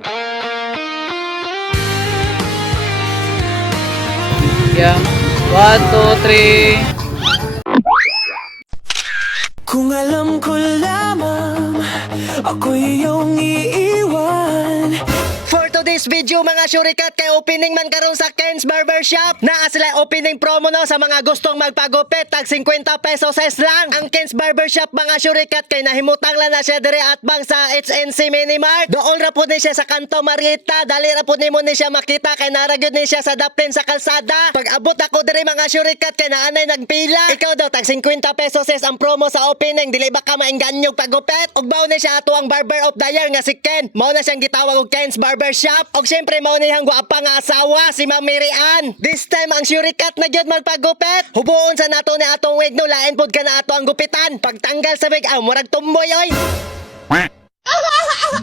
Yeah. 1, 2, 3. Kung alam ko lamang ako'y iyong iiwan. For today's video mga syurikat, kay opening man karon sa Ken's Barbershop. Naa sila opening promo no sa mga gustong magpagupit, tag 50 pesos lang. Ang Ken's Barbershop mga syurikat, kay nahimutang lang na siya dire at bang sa HNC Minimart. Dool ra po ni siya sa Kanto Marieta, dali ra po nimo ni siya makita, kay naragyod ni siya sa daplin sa kalsada. Pag abot ako dire mga syurikat, kay naanay nagpila. Ikaw daw tag 50 pesos ang promo sa opening, dili ba ka maingganyo pagupit? Ug mao ni siya ato ang barber of the year nga si Ken. Mao na siyang gitawag og Ken's Barbershop. Og syempre mao ni hang guwapa nga asawa si Ma'am Mary Ann. This time ang syurikat na gyud magpagupit. Hubuon sa nato ni atong wig no, lain pud ka na ato ang gupitan. Pagtanggal sa wig, murag tumboy oy.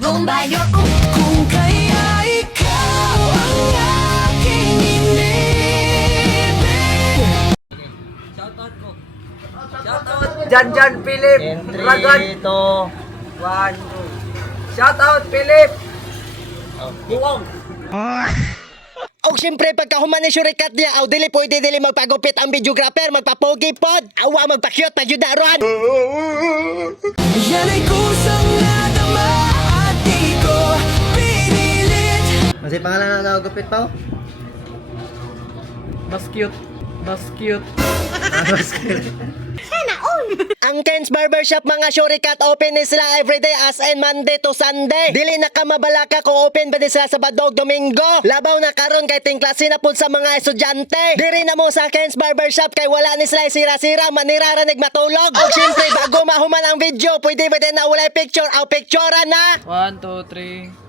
Bombayo kung kaya ikaw ang aking inibig. Jan Philip Dragon 1 2. Shout out Philip. Buwang. Og syempre pagkahuman ni syurikat niya, dili pwede dili magpagupit ang videographer, magpapogi pod. Awa magpa-cute magyudaron. Yan ay kusang nadama at di ko pinilit. Masih pangalan na gupit pa? Mas cute. Mas cute. Ang Ken's Barbershop mga syurikat, open ni sila everyday as in Monday to Sunday. Dili na ka mabalaka kung open ba di sila Sabado ug Domingo. Labaw na karon kay tingklase na pud sa mga estudyante. Diri na mo sa Ken's Barbershop kay wala ni sila sira-sira, maniraranig matulog. Og syempre bago mahuman ang video, pwede ba din na walay picture aw picturean na. 1, 2, 3.